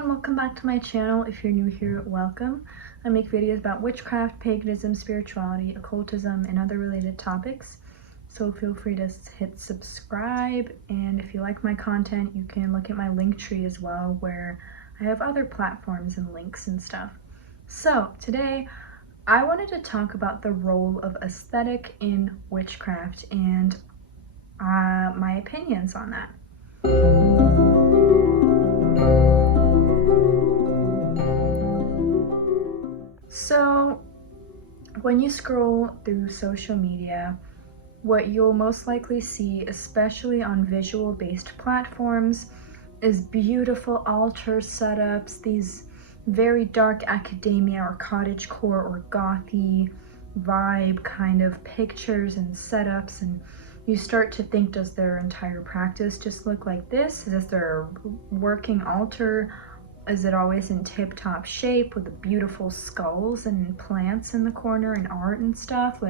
everyone, welcome back to my channel. If you're new here, welcome. I make videos about witchcraft, paganism, spirituality, occultism, and other related topics. So feel free to hit subscribe, and if you like my content, you can look at my Linktree as well, where I have other platforms and links and stuff. So today, I wanted to talk about the role of aesthetic in witchcraft and my opinions on that. So when you scroll through social media, what you'll most likely see, especially on visual-based platforms, is beautiful altar setups, these very dark academia or cottagecore or gothy vibe kind of pictures and setups, and you start to think, does their entire practice just look like this? Is their working altar, is it always in tip-top shape with the beautiful skulls and plants in the corner and art and stuff?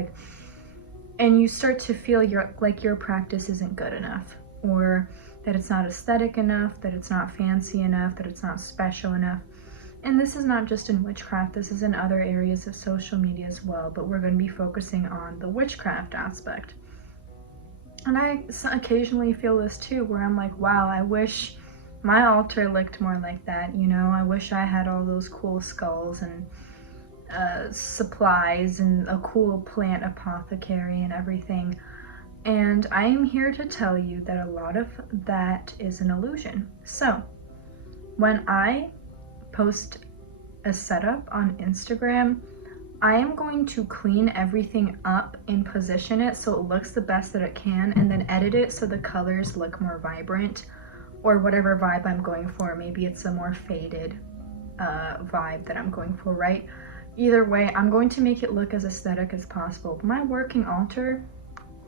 And you start to feel your practice isn't good enough, or that it's not aesthetic enough, that it's not fancy enough, that it's not special enough. And this is not just in witchcraft, this is in other areas of social media as well, but we're going to be focusing on the witchcraft aspect. And I occasionally feel this too, where I'm like, wow, I wish my altar looked more like that, you know? I wish I had all those cool skulls and supplies and a cool plant apothecary and everything. And I am here to tell you that a lot of that is an illusion. So when I post a setup on Instagram, I am going to clean everything up and position it so it looks the best that it can, and then edit it so the colors look more vibrant, or whatever vibe I'm going for. Maybe it's a more faded vibe that I'm going for, right? Either way, I'm going to make it look as aesthetic as possible. My working altar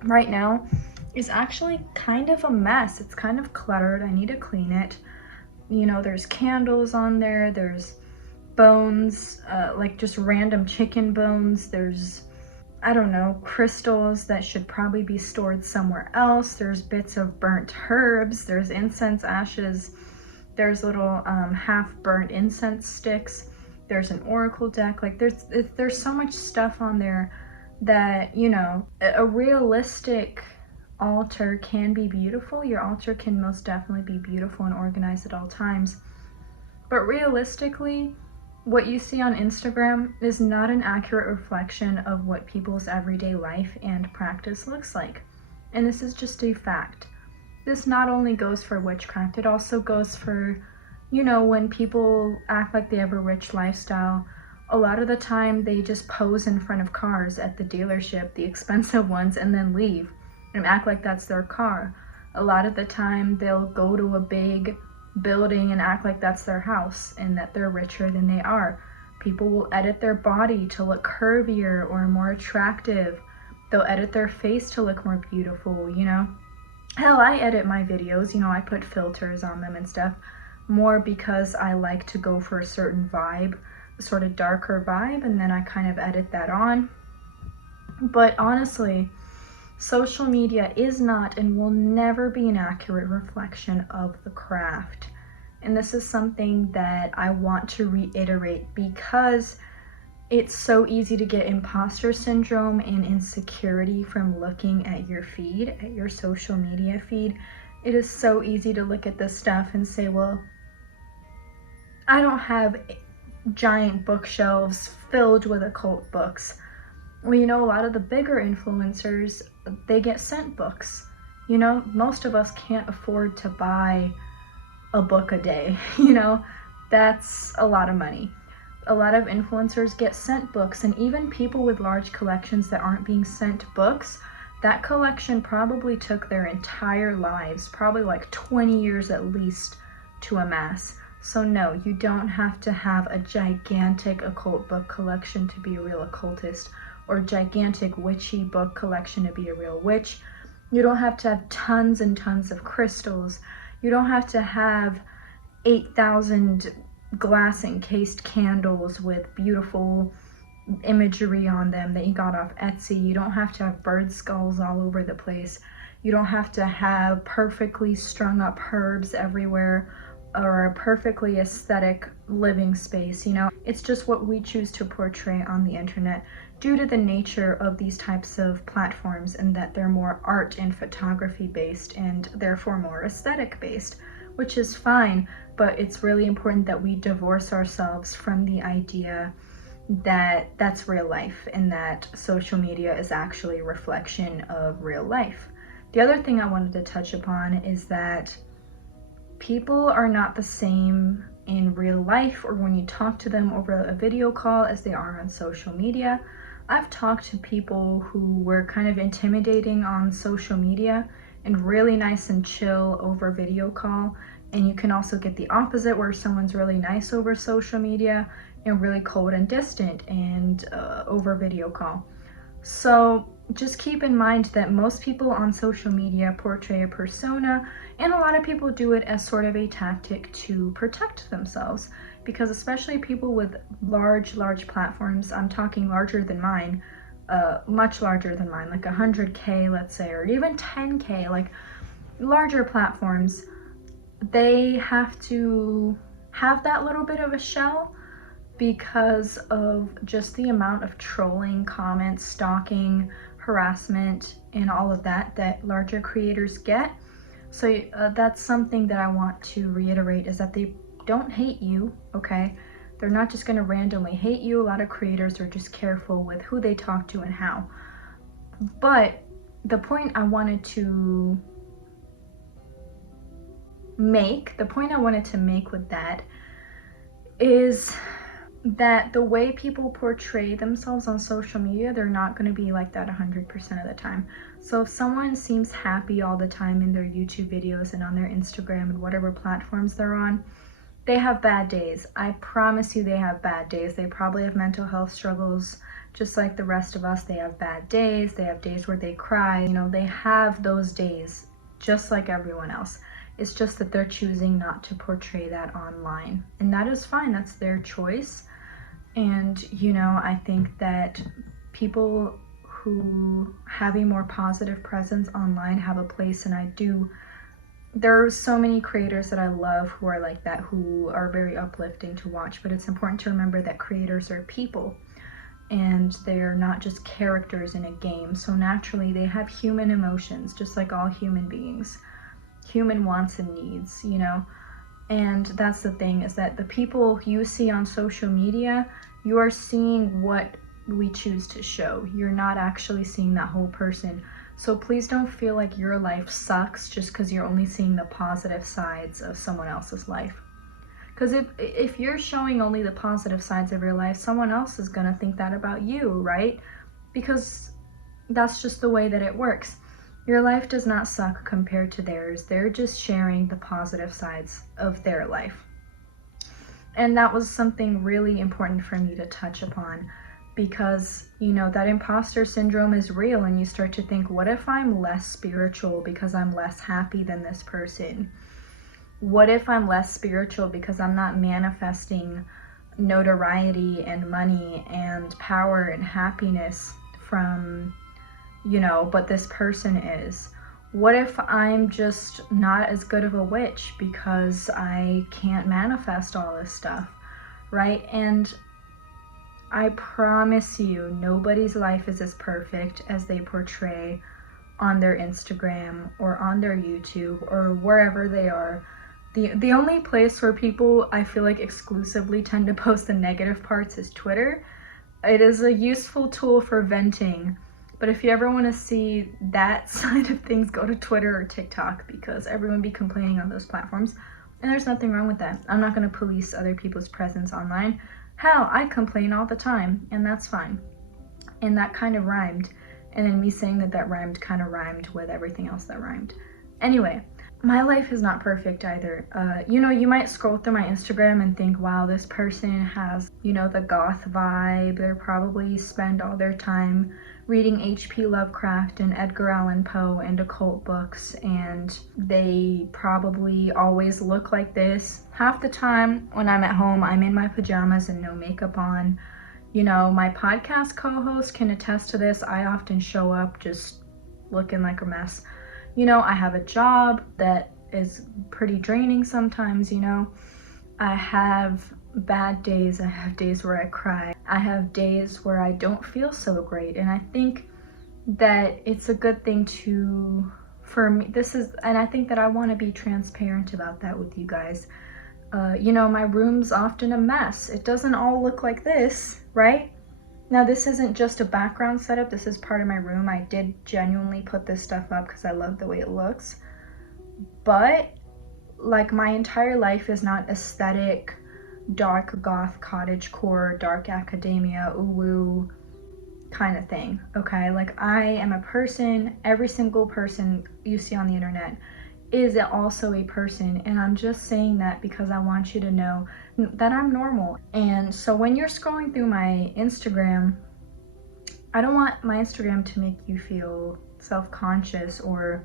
right now is actually kind of a mess. It's kind of cluttered. I need to clean it. You know, there's candles on there, there's bones, like just random chicken bones, there's, I don't know, crystals that should probably be stored somewhere else, there's bits of burnt herbs, there's incense ashes, there's little half-burnt incense sticks, there's an oracle deck. Like there's so much stuff on there that, you know, a realistic altar can be beautiful. Your altar can most definitely be beautiful and organized at all times. But realistically, what you see on Instagram is not an accurate reflection of what people's everyday life and practice looks like. And this is just a fact. This not only goes for witchcraft, it also goes for, you know, when people act like they have a rich lifestyle. A lot of the time they just pose in front of cars at the dealership, the expensive ones, and then leave and act like that's their car. A lot of the time they'll go to a big building and act like that's their house and that they're richer than they are. People will edit their body to look curvier or more attractive. They'll edit their face to look more beautiful, you know? Hell, I edit my videos, you know, I put filters on them and stuff, more because I like to go for a certain vibe, a sort of darker vibe, and then I kind of edit that on. But honestly, social media is not and will never be an accurate reflection of the craft. And this is something that I want to reiterate, because it's so easy to get imposter syndrome and insecurity from looking at your feed, at your social media feed. It is so easy to look at this stuff and say, well, I don't have giant bookshelves filled with occult books. Well, you know, a lot of the bigger influencers, they get sent books. You know, most of us can't afford to buy a book a day, you know? That's a lot of money. A lot of influencers get sent books, and even people with large collections that aren't being sent books, that collection probably took their entire lives, probably like 20 years at least, to amass. So no, you don't have to have a gigantic occult book collection to be a real occultist, or gigantic witchy book collection to be a real witch. You don't have to have tons and tons of crystals. You don't have to have 8,000 glass encased candles with beautiful imagery on them that you got off Etsy. You don't have to have bird skulls all over the place. You don't have to have perfectly strung up herbs everywhere, or a perfectly aesthetic living space, you know. It's just what we choose to portray on the internet due to the nature of these types of platforms, and that they're more art and photography based and therefore more aesthetic based, which is fine, but it's really important that we divorce ourselves from the idea that that's real life and that social media is actually a reflection of real life. The other thing I wanted to touch upon is that people are not the same in real life or when you talk to them over a video call as they are on social media. I've talked to people who were kind of intimidating on social media and really nice and chill over video call. And you can also get the opposite, where someone's really nice over social media and really cold and distant and over video call. So just keep in mind that most people on social media portray a persona, and a lot of people do it as sort of a tactic to protect themselves, because especially people with large platforms, I'm talking larger than mine, much larger than mine, like 100K, let's say, or even 10K, like larger platforms, they have to have that little bit of a shell because of just the amount of trolling, comments, stalking, harassment, and all of that larger creators get. So that's something that I want to reiterate, is that they don't hate you, okay? They're not just going to randomly hate you. A lot of creators are just careful with who they talk to and how. But the point I wanted to make with that is that the way people portray themselves on social media, they're not going to be like that 100% of the time. So if someone seems happy all the time in their YouTube videos and on their Instagram and whatever platforms they're on, they have bad days. I promise you they have bad days. They probably have mental health struggles just like the rest of us. They have bad days. They have days where they cry. You know, they have those days just like everyone else. It's just that they're choosing not to portray that online. And that is fine. That's their choice. And, you know, I think that people who have a more positive presence online have a place, and there are so many creators that I love who are like that, who are very uplifting to watch. But it's important to remember that creators are people, and they're not just characters in a game. So naturally, they have human emotions, just like all human beings, human wants and needs, you know. And that's the thing, is that the people you see on social media, you are seeing what we choose to show. You're not actually seeing that whole person. So please don't feel like your life sucks just because you're only seeing the positive sides of someone else's life. Because if you're showing only the positive sides of your life, someone else is going to think that about you, right? Because that's just the way that it works. Your life does not suck compared to theirs. They're just sharing the positive sides of their life. And that was something really important for me to touch upon, because, you know, that imposter syndrome is real, and you start to think, what if I'm less spiritual because I'm less happy than this person? What if I'm less spiritual because I'm not manifesting notoriety and money and power and happiness from, you know, but this person is? What if I'm just not as good of a witch because I can't manifest all this stuff, right? And I promise you, nobody's life is as perfect as they portray on their Instagram or on their YouTube or wherever they are. The only place where people, I feel like, exclusively tend to post the negative parts is Twitter. It is a useful tool for venting, but if you ever want to see that side of things, go to Twitter or TikTok, because everyone be complaining on those platforms, and there's nothing wrong with that. I'm not going to police other people's presence online. Hell, I complain all the time, and that's fine. And that kind of rhymed, and then me saying that rhymed kind of rhymed with everything else that rhymed. Anyway, my life is not perfect either. You know, you might scroll through my Instagram and think, wow, this person has, you know, the goth vibe. They're probably spend all their time reading H.P. Lovecraft and Edgar Allan Poe and occult books, and they probably always look like this. Half the time when I'm at home, I'm in my pajamas and no makeup on. You know, my podcast co-host can attest to this. I often show up just looking like a mess. You know, I have a job that is pretty draining sometimes, you know. I have bad days, I have days where I cry, I have days where I don't feel so great, and I think that it's a good thing to, for me, and I think that I want to be transparent about that with you guys. You know, my room's often a mess. It doesn't all look like this, right? Now, this isn't just a background setup, this is part of my room. I did genuinely put this stuff up because I love the way it looks. But, like, my entire life is not aesthetic, dark goth, cottagecore, dark academia, ooh-woo kind of thing, okay? Like, I am a person, every single person you see on the internet is also a person, and I'm just saying that because I want you to know that I'm normal. And so when you're scrolling through my Instagram, I don't want my Instagram to make you feel self-conscious or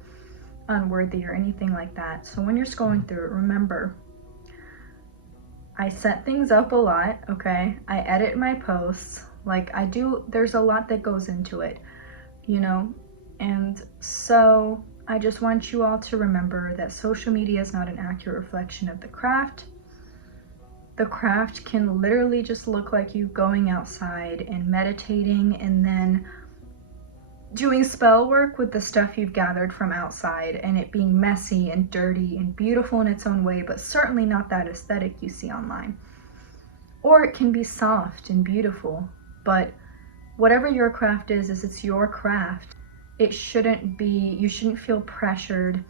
unworthy or anything like that. So when you're scrolling through it, remember, I set things up a lot, okay? I edit my posts, like I do, there's a lot that goes into it, you know? And so I just want you all to remember that social media is not an accurate reflection of the craft. The craft can literally just look like you going outside and meditating and then doing spell work with the stuff you've gathered from outside, and it being messy and dirty and beautiful in its own way, but certainly not that aesthetic you see online. Or it can be soft and beautiful, but whatever your craft is it's your craft. It shouldn't be, you shouldn't feel pressured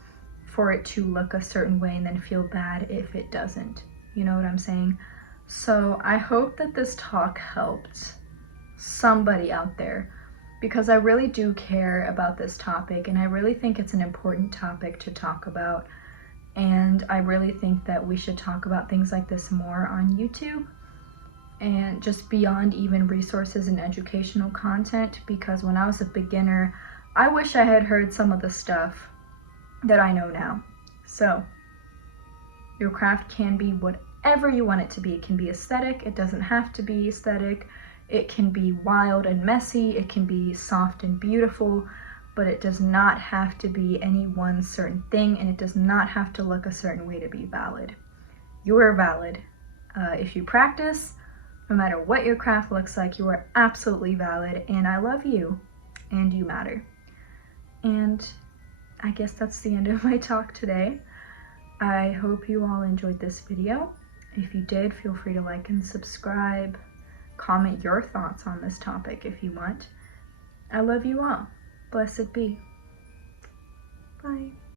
for it to look a certain way and then feel bad if it doesn't. You know what I'm saying? So I hope that this talk helped somebody out there, because I really do care about this topic, and I really think it's an important topic to talk about. And I really think that we should talk about things like this more on YouTube, and just beyond even resources and educational content, because when I was a beginner, I wish I had heard some of the stuff that I know now. So, your craft can be whatever you want it to be. It can be aesthetic, it doesn't have to be aesthetic. It can be wild and messy, it can be soft and beautiful, but it does not have to be any one certain thing, and it does not have to look a certain way to be valid. You are valid. If you practice, no matter what your craft looks like, you are absolutely valid, and I love you, and you matter. And I guess that's the end of my talk today. I hope you all enjoyed this video. If you did, feel free to like and subscribe. Comment your thoughts on this topic if you want. I love you all. Blessed be. Bye.